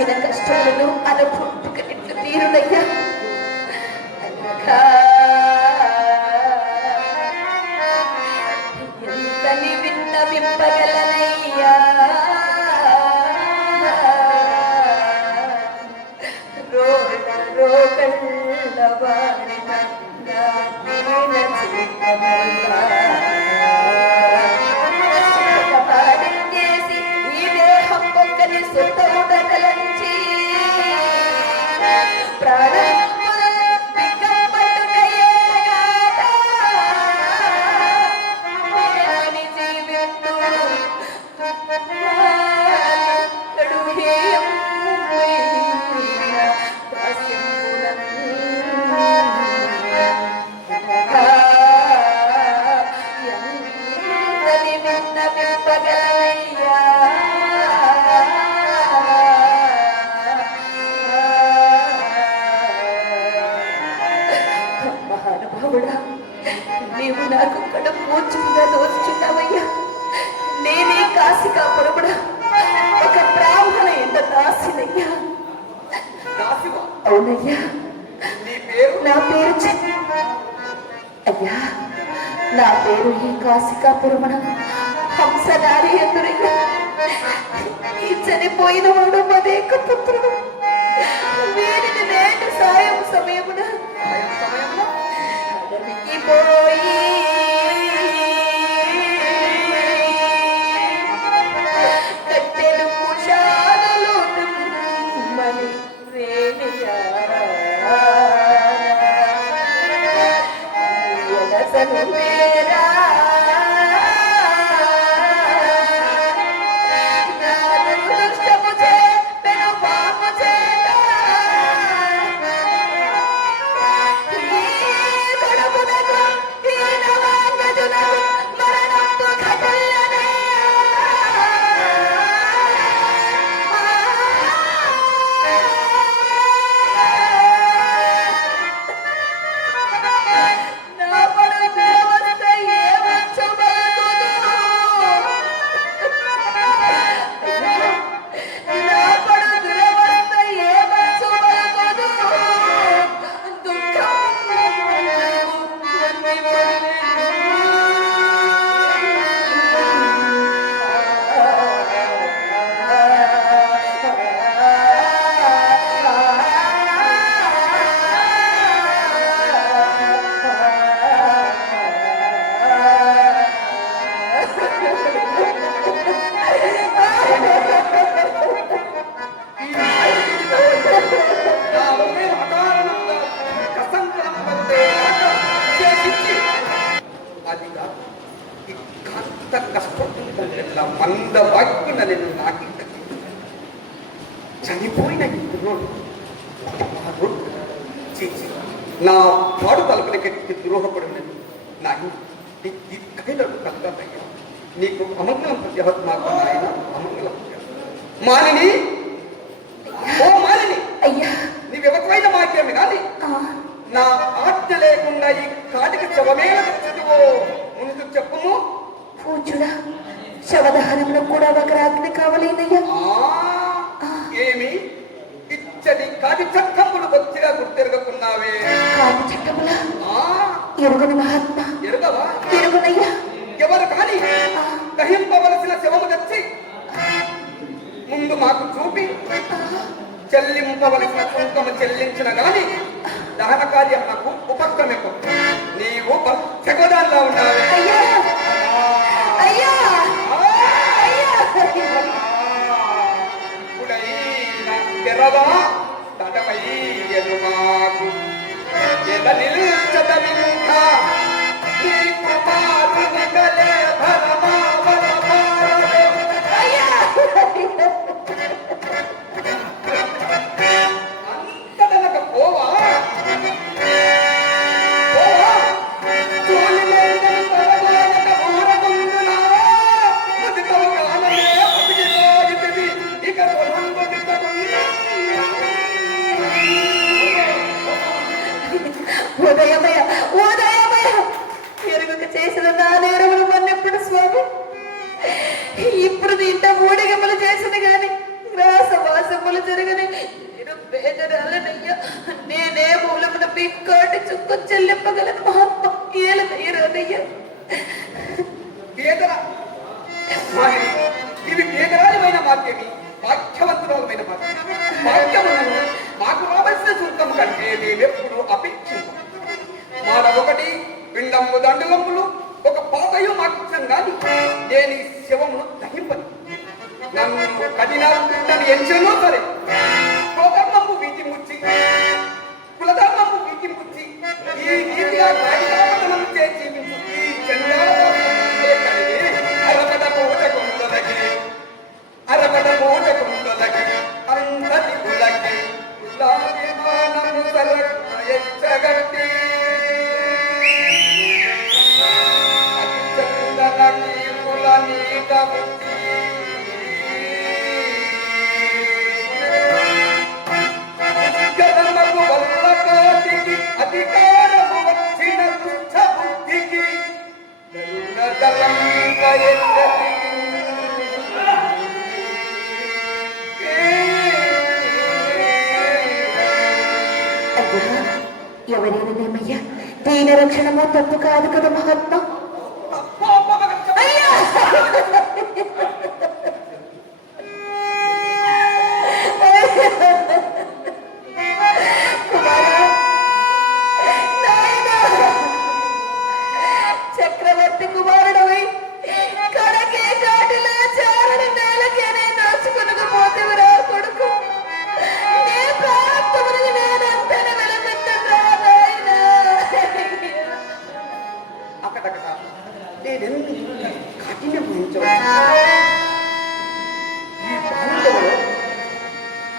వచ్చిన కష్టములను అనుభూతుకట్లు తీరునయ్యా. ఎంతని విన్నవింపగలనయ్యా. ఈ దేహం ఒక్కని సుతముడగలంచి ప్రాణం నీవు నాకు కడ పూర్చుగా దోచుచున్నావయ్యా. నేనే కాశికాపురముడా ఒక బ్రాహ్మణ ఎంత దాసినయ్యా. అవునయ్యా. నా పేరు అయ్యా, నా పేరు ఈ కాశికాపురమున హంసనారి ఎదురయ్యా. ఈ చనిపోయిన వాడు మదేక పుత్రుడు. వీరిని నేటి సాయం సమయమున పోయి కట్టెలు కుషాలు మని రేణియా మేరా మందవాక్యున నేను నాకి చనిపోయిన నా పాడు తలపలకెత్తి ద్రోహపడినది నా కైలకు కలగయ్యా. నీకు అమంగళం ప్రత్యాహత్ మాకు ఆయన అమంగళం. మాలిని, ఓ మాలిని, అయ్యా నీవెవరికైన వాక్యమే కానీ నా ఆజ్ఞ లేకుండా ఈ కాటికి శవమేళ తెచ్చుకో ముందు చెప్పుము. పూజుడా, శవదహనంలో కూడా ఒక రాత్రి కావాలేనయ్యా. ఏమి ఇచ్చడి కాటి చట్టములు బొత్తిగా గుర్తెరగకున్నావే. కాటి చట్టముల ఎరుగని మహాత్మ ఎరుగవా? ఎరుగనయ్యా. ఎవరు కానీ దహింపవలసిన శవము తెచ్చి ముందు మాకు చూపి చెల్లింపవలసిన కుంకము చెల్లించిన గాని దహన కార్యం నాకు ఉపక్రమింపు. నీవు జగదాల్లో ఉన్నావే. తెరవా తడపై ఎదుమాకు ఎద నిల్చదవింక నీ కుమారుని గలే భరమావన అంతదనక పోవా చూలి లేదని తరగోనక ఊరగుండునా మదికవ ఆనమే అతికిపోయితిది ఇక ఉదయమయ ఉదయమయ ఎరుగుక చేసిన నా నేరములు మొన్నెప్పుడు స్వామి. ఇప్పుడు ఇంత మూడిగములు చేసిన గాని గ్రాసవాసములు జరగదు. బేదరాలనయ్యా. నేనే మూలమున మీ కాటి చుక్కు చెల్లింపగలను మహాత్మ. ఏల దయరాదయ్యా. పేదల మాదిరి ఇవి పేదరాలిమైన వాక్యమి, వాక్యవంతురాలమైన వాక్యములను మాకు రావాల్సిన సుఖం కంటే మేమెప్పుడు అపేక్షించాం. మాన ఒకటి పిండమ్ము దండలమ్ములు ఒక పాతయు మాకు కానీ నేను ఈ శవమును దహింపను. నన్ను కఠినాలు పిండని ఎంచనో సరే కులధర్మము వీటి ముచ్చి కులధర్మము వీటి ముచ్చి ఈ నీతిగా రాజధామతనం చేసి ఈ చంద్రాల అరపట మూట కొండలకి అరపట మూట కొండలకి అందరి కులకి లాభిమానము ఎచ్చగట్టి చందనకి కుల నీట బుద్ధి జనమకు వల్ల కాటికి అధికారము వచ్చిన దుష్ట బుద్ధికి ఎవరేనమ్మయ్యా? దీని రక్షణమో తప్పు కాదు కదా మహాత్మ. అయ్యా చక్రవర్తి కుమారుడవై కడకే కాటిలో చారణ నేలకేనే దాచుకొనకపోతేవరా కొడుకు. నే ప్రాప్తమునకు నేనంతనే వెలమెత్తగా నాయనా. అక్కడక్కడ నేనెందు కఠినమైంచు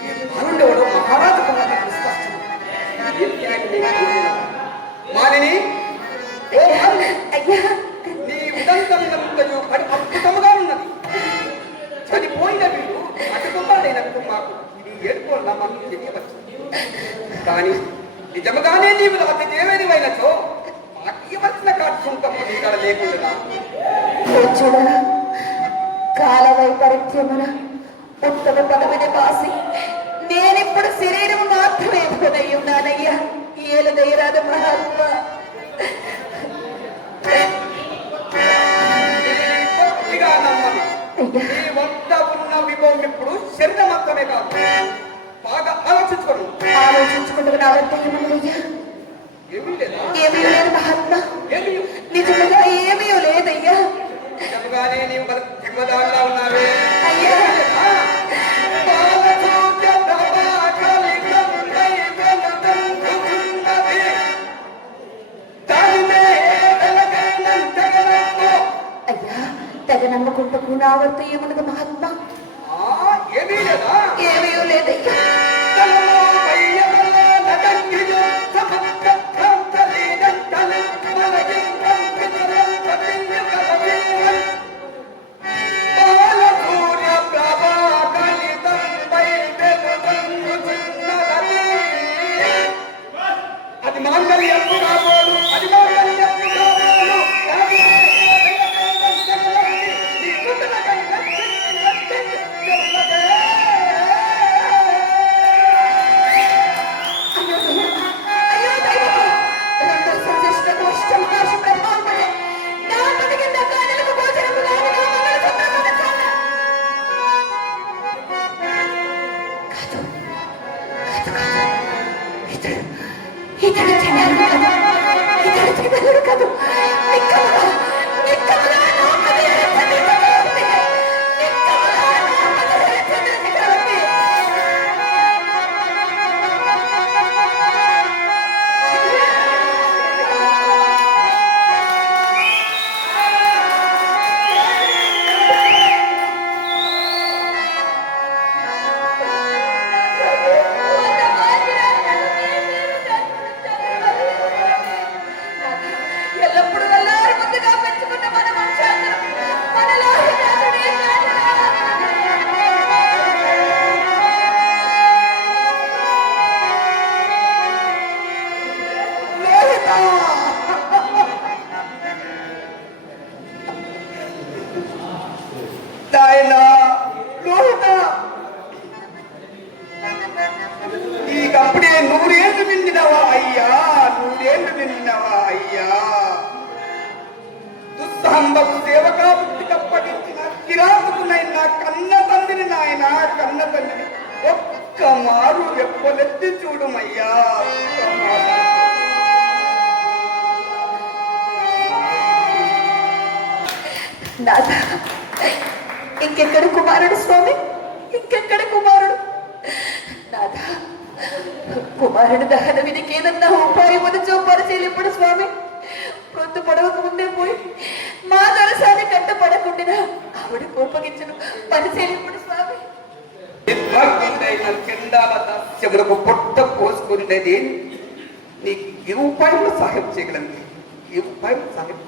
ఈ బాలుడెవడో మహారాజు కుమారుడు స్పష్టం. మాలిని ఓ మాలిని, అయ్యా నీ ఉదంతములంతయు కడి అద్భుతముగా ఉన్నది. చనిపోయిన వీడు అటుకుమారైనట్టు మాకు ఇది ఏడుకోళ్ళ మాకు తెలియవచ్చు. కానీ నిజముగానే నీవు అతి దేవేదివైనచో మాకు ఇవ్వాల్సిన కాటు సొంతము ఇక్కడ లేకుండా చూడరా కాల వైపరీత్యమున ఉత్తమ పదవిని బాసి నేనిప్పుడు శరీరం మాత్రమే పోనై ఉన్నానయ్యా. ఏల దయరాద మహాత్మ. భక్తిగా నమ్మని అయ్యా నీ వద్ద ఉన్న విభవం ఇప్పుడు శరీరం మాత్రమే కాదు, బాగా ఆలోచించుకోను. ఆలోచించుకుంటూ నా వద్ద ఏమన్నయ్యా? ఏమీ లేదా? ఏమీ లేదు మహాత్మ. ఏమీ నిజముగా ఏమీ లేదయ్యా. నిజముగానే నీవు దిగ్మదారులా ఉన్నావే. అయ్యా అయ్యా తెగ నమ్మకుంటూ నా వద్ద ఏమన్నది మహాత్మ? ఏమీ లేదా? ఏమీ లేదయ్యా. అది మాంగళ్యం కాబోలు, అది మాంగళ్యం కాబోలు. అయ్యో దైవమా, రెండు సంశిష్ట గోష్ఠ మహర్షి బ్రహ్మాంబుడే నా బతికిన కానులకు భోజనము కాదు నా మంగళ సూత్రమున చాలు. ఇతడు చెడ్డడు కాదు, ఇతడు చెడ్డడు కాదు. నిక్కముగా నిక్కముగా నా మదిలో చంద్రశేఖరవతి, నిక్కముగా నా మదిలో చంద్రశేఖరవతి. ఎల్లప్పుడూ వెళ్ళారు ముందుగా పెంచుకున్న మన వంశ నీకప్పుడే నూరేళ్ళు నిండినవా అయ్యా, నూరేళ్ళు నిండినవా అయ్యా. దుస్సాంబకు సేవకాబుద్ధికి అప్పగించిన కిరాతకునైన కన్న తండ్రిని నాయన, కన్న తండ్రిని ఒక్క మారు ఎప్పలెత్తి చూడమయ్యా. నాథ, ఇంకెక్కడ కుమారుడు స్వామి, ఇంకెక్కడ కుమారుడు? నాథ, కుమారుడు దహన విధికి ఏదన్నా ఉపాయం చూపరిచేయలేప్పుడు స్వామి. పొద్దు పొడవక ముందే పోయి మా దొరసాన్ని కట్టపడకుండా ఆవిడ కోపగించను పరిచేయలేప్పుడు స్వామి. చండాల దాస్యములకు పొట్ట పోసుకునేది నీకు ఏ ఉపాయంలో సహాయం చేయగలను, ఏ ఉపాయం సహాయం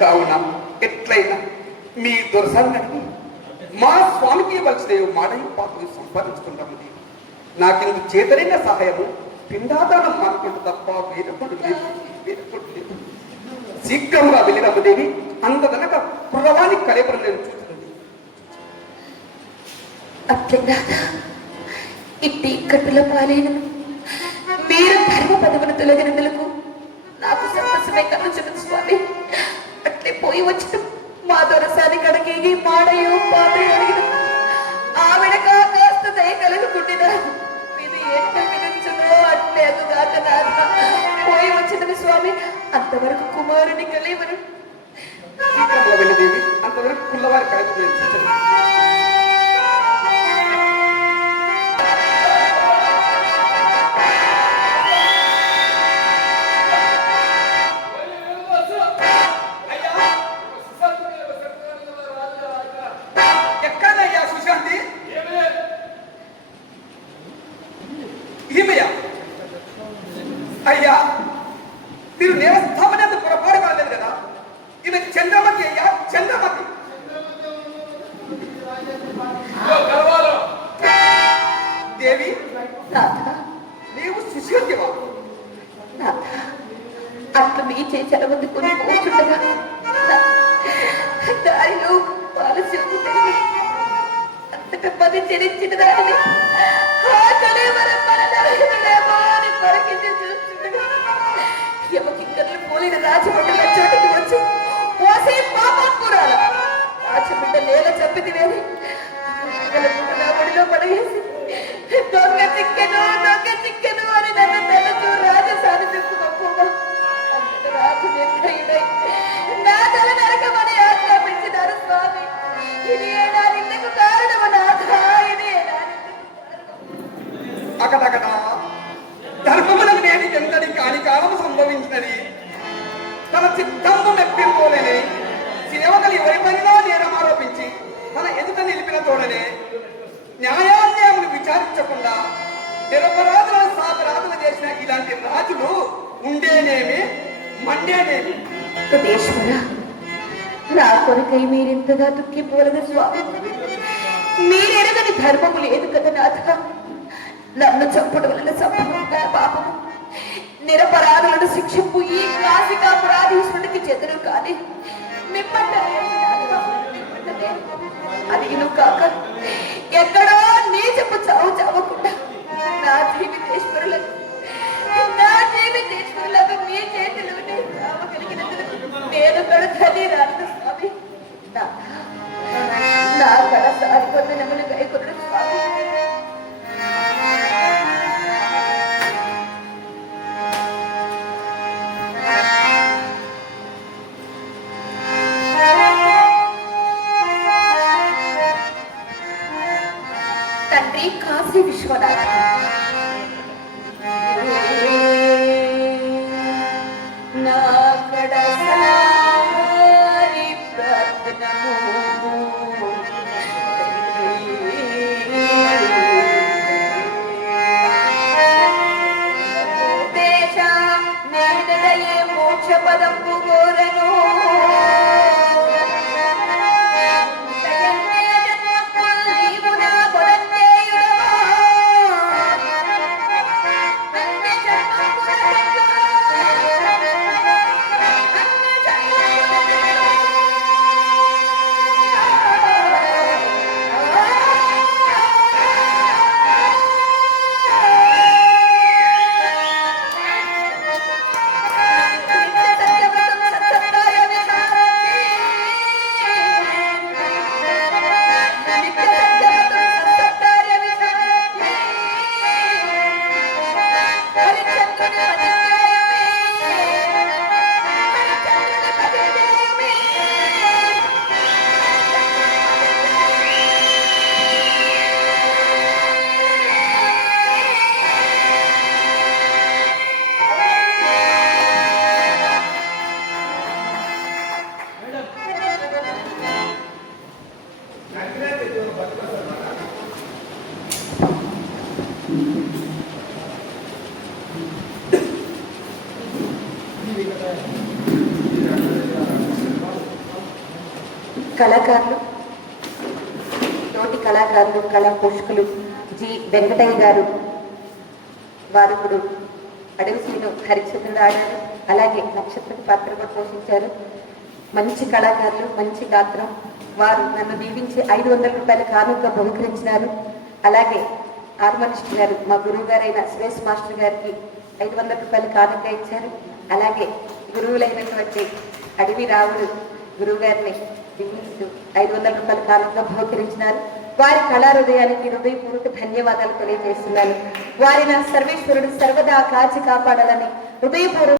కావున ఎట్లయినా మీ దొరసాన్ని మా స్వామికి ఇవ్వాల్సిన మాటలు పాత్రలు సంపాదించుకుంటాము. నాకెందుకు చేతనైన సహాయము పిండాదానం మానుకుంటూ తప్ప వేరొకటి లేదు, వేరొకటి లేదు. శీఘ్రంగా వెళ్ళినమ్మదేవి అంతదనక పురవానికి కలేపరం నేను చూస్తుంది. అట్లా ఇట్టి కట్టుల పాలైన మీరు ధర్మ పదవును తొలగినందులకు నాకు సంతోషమే కలుగుతున్నది స్వామి. అట్లే పోయి వచ్చిన మా దొరసాని కడకేగి మాడయో పాత్రయో అడిగిన ఆవిడగా కాస్త దయ కలుగుకుంటున్నా ఇది ఎట్లా విధించునో అట్లే అదుగాక నాథ. పోయి వచ్చినది స్వామి, అంతవరకు కుమారుని కలివరు. వెళ్ళదేవి అంతవరకు పుల్లవారి కలగ అయ్యా. మీరు నేరస్థాపన పొరపాటు కాలేదు కదా. ఈమె చంద్రమతి అయ్యా, చంద్రమతి. దేవి, నీవు శిష్యుడివా? అట్లా మీ చేసిన ముందు కొన్ని కూర్చుండగా దారిలో పాలసీ అంతట పది చెరించిన దానిని యమకింకర్లు పోలిన రాజమండ్రుల చోటికి వచ్చి పోసే పాపాత్మురాల రాజమండ్రి నేల చంపితివేది ఒడిలో పడవేసి దొంగ చిక్కెను అని నన్ను తనతో రాజసాని చెప్పుకోకుండా అంతట రాజు నిర్ణయుడై నా తల నరకమని ఆజ్ఞాపించినారు స్వామి. ఇది ఏనా నిందకు కారణము నాథ, ఇది ఏనా అకటకట ధర్మములకు నేను ఎంతటి కాని కాలము సంభవించినది. తన చిత్తంలో మెప్పింపోలేని సేవకులు ఎవరి పనిలో నేరం ఆరోపించి తన ఎదుట నిలిపిన తోడనే న్యాయాన్యాయములు విచారించకుండా నిరపరాధులను సాపరాధన చేసిన ఇలాంటి రాజులు ఉండేనేమి మండేనేమి. నా కొరకై మీరెంతగా దుఃఖిపోలేదు స్వామి. మీరెరగని ధర్మము లేదు కదా నాథ. నన్ను చంపడం వలన సంభవంగా పాపము, నిరపరాధులను శిక్షింపు ఈ కాశికాపురాధీశ్వరుడికి చెదరు కానీ అది కాక ఎక్కడో నీచపు చావు చావకుండా నా జీవితేశ్వరులకు మీ చేతిలోనే రావగలిగినందుకు నేను కడతని రాను స్వామి. నా కడసారి కొందనములు గైకొనడు స్వామి. తండ్రి కాశీ విశ్వనాథ, నా కడసారి ప్రార్థనము దేశ నిర్దయే మోక్ష పదంపు కోరను. కళాకారులు, తోటి కళాకారులు, కళా పోషకులు జి వెంకటయ్య గారు, వారు ఇప్పుడు అడవి శ్రీను హరిశ్చంద్రుడు ఆడారు. అలాగే నక్షత్ర పాత్ర కూడా పోషించారు. మంచి కళాకారులు, మంచి గాత్రం. వారు నన్ను దీవించి 500 రూపాయల కానుక బహుకరించినారు. అలాగే ఆర్మనిస్ట్ గారు, మా గురువు గారైన సురేష్ మాస్టర్ గారికి 500 రూపాయల కానుక ఇచ్చారు. అలాగే గురువులైనటువంటి అడవి రావుడు గురువు గారిని దీవిస్తూ 500 రూపాయల కానుక బహుకరించినారు. వారి కళాహృదయానికి హృదయపూర్వక ధన్యవాదాలు తెలియజేస్తున్నాను. వారిని సర్వేశ్వరుడు సర్వదా కాచి కాపాడాలని హృదయపూర్వక